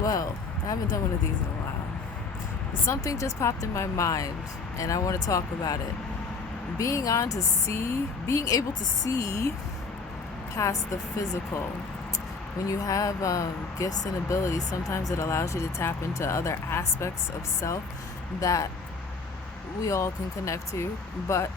Well, I haven't done one of these in a while. Something just popped in my mind, and I want to talk about it. Being able to see past the physical. When you have gifts and abilities, sometimes it allows you to tap into other aspects of self that we all can connect to, but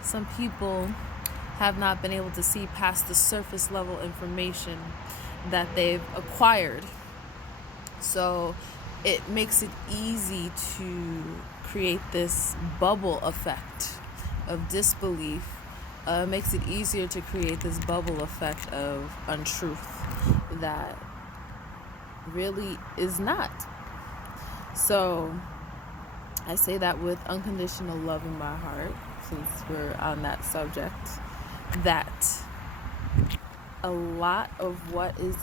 some people have not been able to see past the surface level information that they've acquired. So it makes it easy to create this bubble effect of disbelief. Makes it easier to create this bubble effect of untruth that really is not. So I say that with unconditional love in my heart, since we're on that subject, that a lot of what is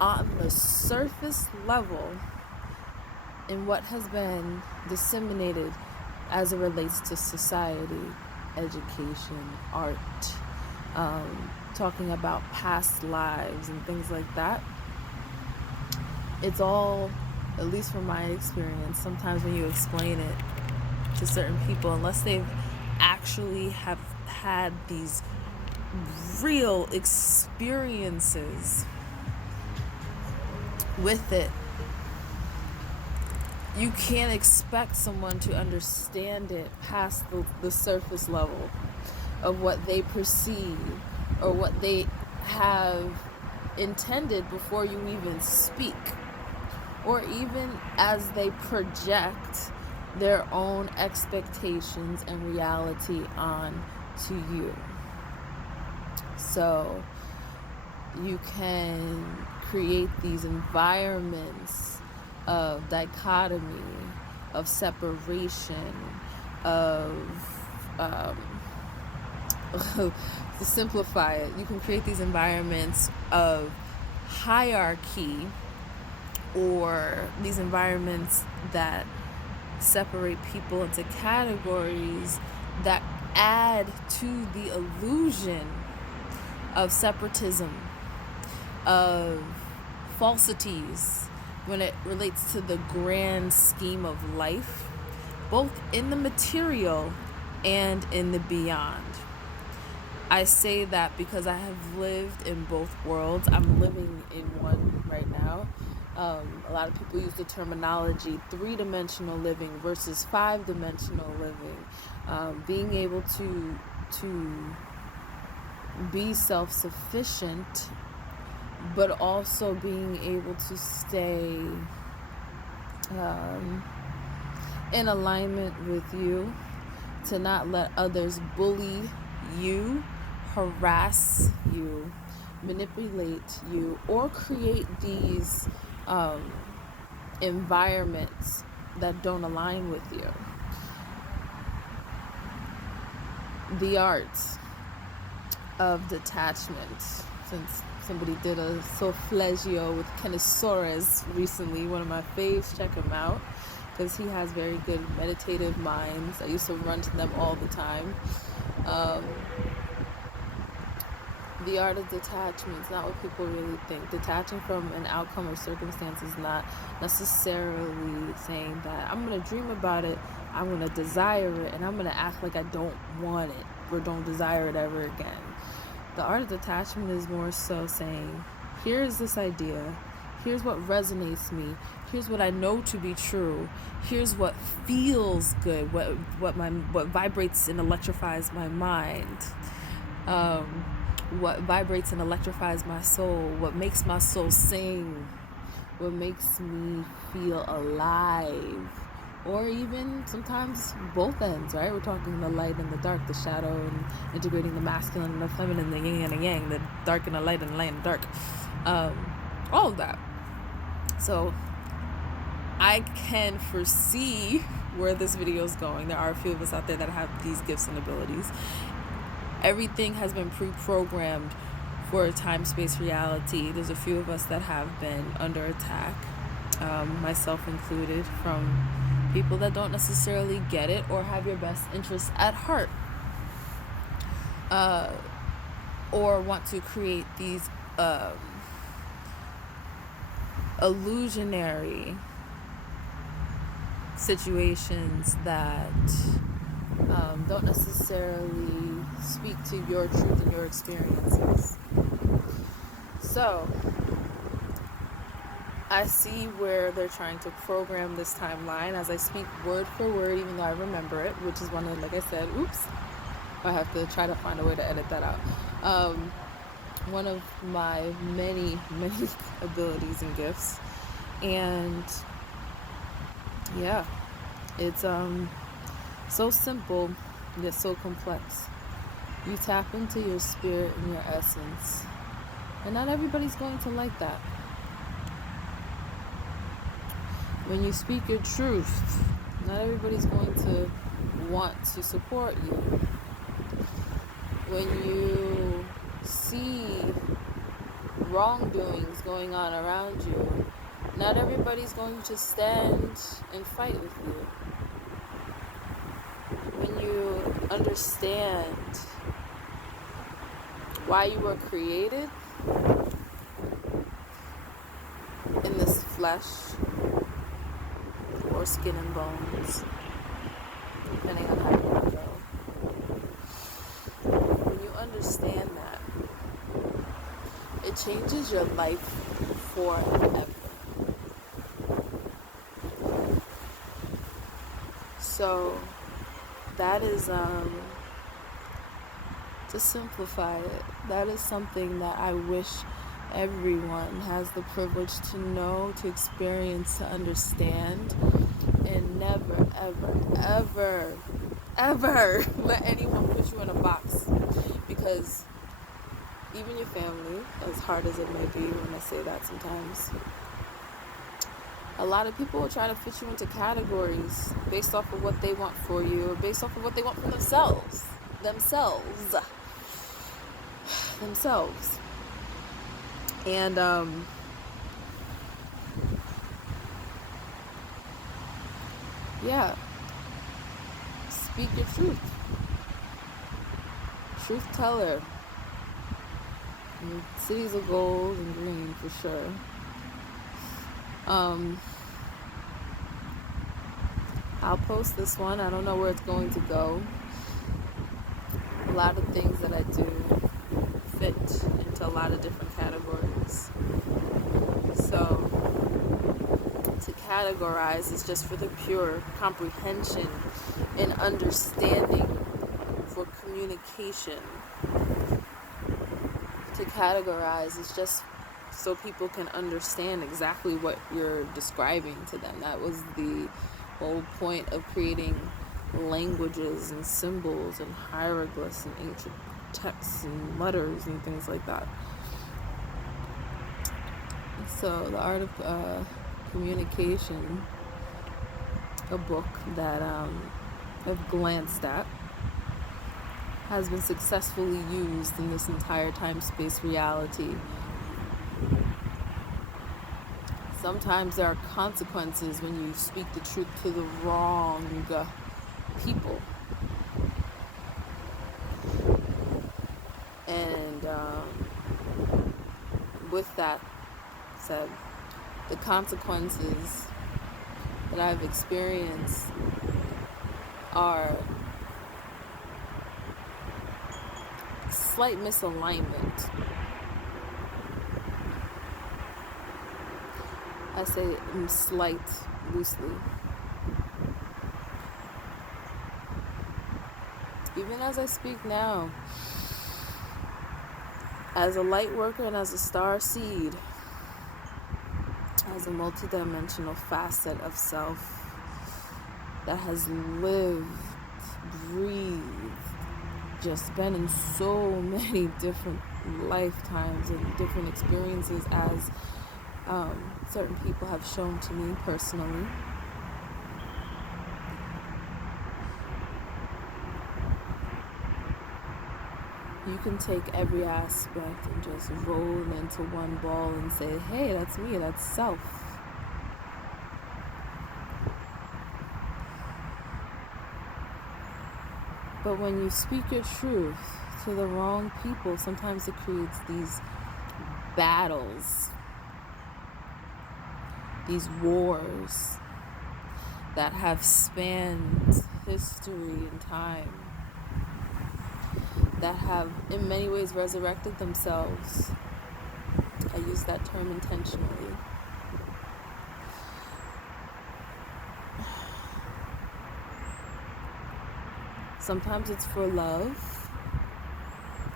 on the surface level and what has been disseminated as it relates to society, education, art, talking about past lives and things like that, it's all, at least from my experience, sometimes when you explain it to certain people, unless they've actually have had these real experiences with it, you can't expect someone to understand it past the surface level of what they perceive or what they have intended before you even speak, or even as they project their own expectations and reality on to you. So you can create these environments of dichotomy, of separation, of to simplify it, you can create these environments of hierarchy, or these environments that separate people into categories that add to the illusion of separatism, of falsities when it relates to the grand scheme of life, both in the material and in the beyond. I say that because I have lived in both worlds. I'm living in one right now. A lot of people use the terminology 3-dimensional living versus 5-dimensional living. Being able to be self-sufficient, but also being able to stay in alignment with you, to not let others bully you, harass you, manipulate you, or create these environments that don't align with you. The art of detachment, since somebody did a solfeggio with Kennesaurus recently, one of my faves, check him out, because he has very good meditative minds. I used to run to them all the time. The art of detachment is not what people really think. Detaching from an outcome or circumstance is not necessarily saying that I'm going to dream about it, I'm going to desire it, and I'm going to act like I don't want it or don't desire it ever again. The art of detachment is more so saying, here's this idea, here's what resonates me, here's what I know to be true, here's what feels good, what vibrates and electrifies my mind, what vibrates and electrifies my soul, what makes my soul sing, what makes me feel alive, or even sometimes both ends, right? We're talking the light and the dark, the shadow and integrating the masculine and the feminine, the yin and the yang, the dark and the light and the light and the dark, all of that. So I can foresee where this video is going. There are a few of us out there that have these gifts and abilities. Everything has been pre-programmed for a time-space reality. There's a few of us that have been under attack, myself included, from people that don't necessarily get it or have your best interests at heart, or want to create these illusionary situations that don't necessarily speak to your truth and your experiences. So I see where they're trying to program this timeline as I speak word for word, even though I remember it, which is one of, like I said, oops, I have to try to find a way to edit that out. One of my many, many abilities and gifts. And yeah, it's so simple yet so complex. You tap into your spirit and your essence, and not everybody's going to like that. When you speak your truth, not everybody's going to want to support you. When you see wrongdoings going on around you, not everybody's going to stand and fight with you. When you understand why you were created in this flesh or skin and bones, depending on how you want to go. When you understand that, it changes your life forever. So that is, to simplify it, that is something that I wish everyone has the privilege to know, to experience, to understand, and never, ever, ever, ever let anyone put you in a box. Because even your family, as hard as it may be when I say that sometimes, a lot of people will try to fit you into categories based off of what they want for you, or based off of what they want for themselves. And yeah, speak your truth. Truth teller. And cities of gold and green for sure. I'll post this one. I don't know where it's going to go. A lot of things that I do fit into a lot of different categories. So to categorize is just for the pure comprehension and understanding for communication. To categorize is just so people can understand exactly what you're describing to them. That was the whole point of creating languages and symbols and hieroglyphs and ancient texts and letters and things like that. So the art of communication, a book that I've glanced at, has been successfully used in this entire time-space reality. Sometimes there are consequences when you speak the truth to the wrong people. And with that said, the consequences that I've experienced are slight misalignment. I say slight loosely. Even as I speak now, as a light worker and as a star seed, as a multidimensional facet of self that has lived, breathed, just been in so many different lifetimes and different experiences as certain people have shown to me personally. You can take every aspect and just roll it into one ball and say, hey, that's me, that's self. But when you speak your truth to the wrong people, sometimes it creates these battles these wars that have spanned history and time, that have in many ways resurrected themselves. I use that term intentionally. Sometimes it's for love,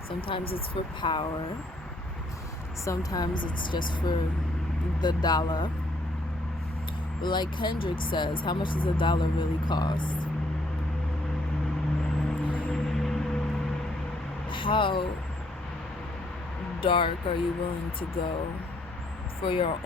sometimes it's for power, sometimes it's just for the dollar. But like Kendrick says, how much does a dollar really cost? How dark are you willing to go for your own